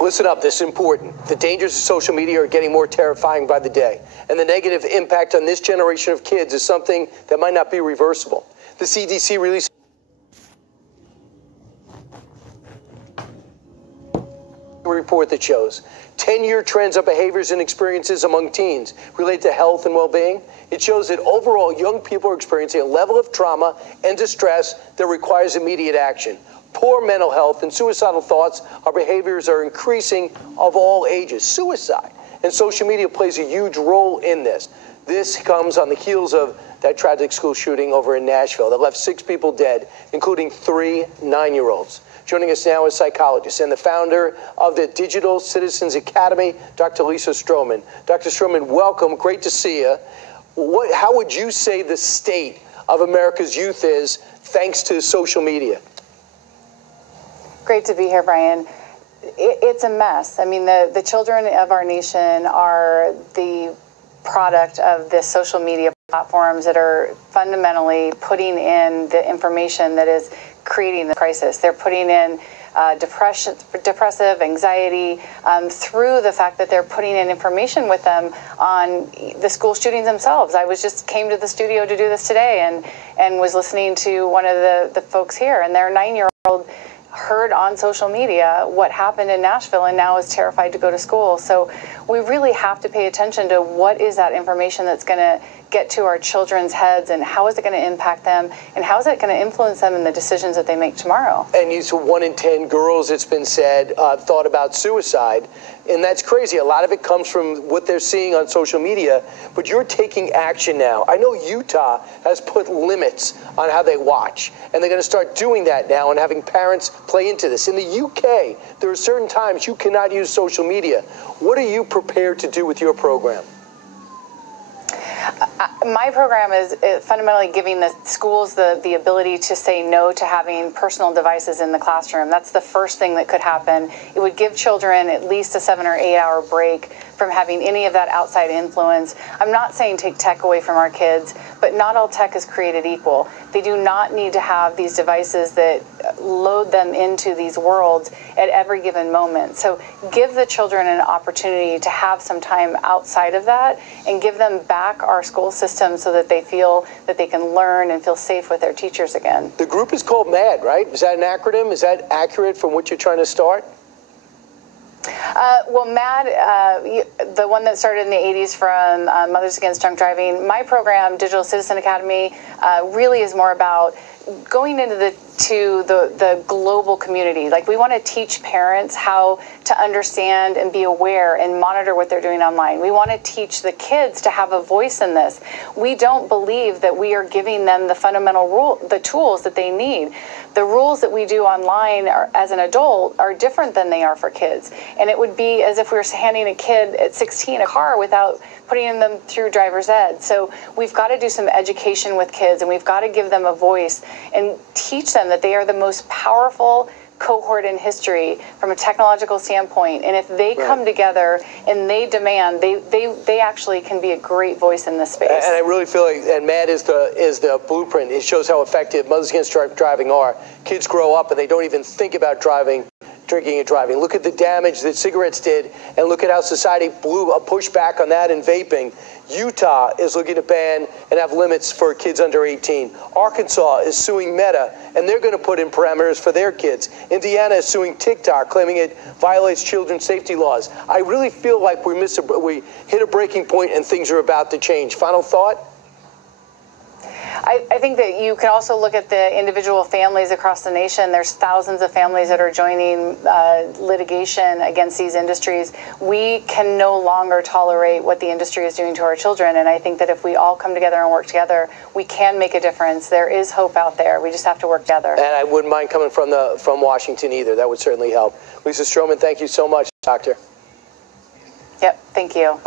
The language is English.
Listen up, this is important. The dangers of social media are getting more terrifying by the day, and the negative impact on this generation of kids is something that might not be reversible. The CDC released a report that shows 10-year trends of behaviors and experiences among teens related to health and well-being. It shows that overall young people are experiencing a level of trauma and distress that requires immediate action. Poor mental health and suicidal thoughts or behaviors are increasing of all ages. Suicide and social media plays a huge role in this. This comes on the heels of that tragic school shooting over in Nashville that left 6 people dead, including 3 9-year-olds. Joining us now is psychologist and the founder of the Digital Citizens Academy, Dr. Lisa Strohman. Dr. Strohman, welcome. Great to see you. How would you say the state of America's youth is thanks to social media? Great to be here, Brian. It's a mess. I mean, the children of our nation are the product of the social media platforms that are fundamentally putting in the information that is creating the crisis. They're putting in depressive anxiety through the fact that they're putting in information with them on the school shootings themselves. I came to the studio to do this today and was listening to one of the folks here, and their 9-year-old heard on social media what happened in Nashville and now is terrified to go to school. So we really have to pay attention to what is that information that's going to get to our children's heads, and how is it going to impact them, and how is it going to influence them in the decisions that they make tomorrow. And you said 1 in 10 girls, it's been said, thought about suicide, and that's crazy. A lot of it comes from what they're seeing on social media, but you're taking action now. I know Utah has put limits on how they watch, and they're going to start doing that now and having parents play into this. In the UK, there are certain times you cannot use social media. What are you prepared to do with your program? My program is fundamentally giving the schools the ability to say no to having personal devices in the classroom. That's the first thing that could happen. It would give children at least a 7 or 8 hour break from having any of that outside influence. I'm not saying take tech away from our kids, but not all tech is created equal. They do not need to have these devices that load them into these worlds at every given moment. So give the children an opportunity to have some time outside of that and give them back our school system so that they feel that they can learn and feel safe with their teachers again. The group is called MAD, right? Is that an acronym? Is that accurate from what you're trying to start? Well, MAD, the one that started in the 80s from Mothers Against Drunk Driving, my program, Digital Citizen Academy, really is more about going into the global community. Like, we want to teach parents how to understand and be aware and monitor what they're doing online. We want to teach the kids to have a voice in this. We don't believe that we are giving them the fundamental the tools that they need. The rules that we do online as an adult are different than they are for kids. And it would be as if we were handing a kid at 16 a car without putting them through driver's ed. So we've got to do some education with kids, and we've got to give them a voice and teach them that they are the most powerful cohort in history from a technological standpoint. And if they come together and they demand, they actually can be a great voice in this space. And I really feel like, and MAD is the blueprint. It shows how effective Mothers Against Drunk Driving are. Kids grow up and they don't even think about drinking and driving. Look at the damage that cigarettes did, and look at how society blew a pushback on that in vaping. Utah is looking to ban and have limits for kids under 18. Arkansas is suing Meta, and they're going to put in parameters for their kids. Indiana is suing TikTok, claiming it violates children's safety laws. I really feel like we hit a breaking point and things are about to change. Final thought? I think that you can also look at the individual families across the nation. There's thousands of families that are joining litigation against these industries. We can no longer tolerate what the industry is doing to our children, and I think that if we all come together and work together, we can make a difference. There is hope out there. We just have to work together. And I wouldn't mind coming from Washington either. That would certainly help. Lisa Strohman, thank you so much, Doctor. Yep, thank you.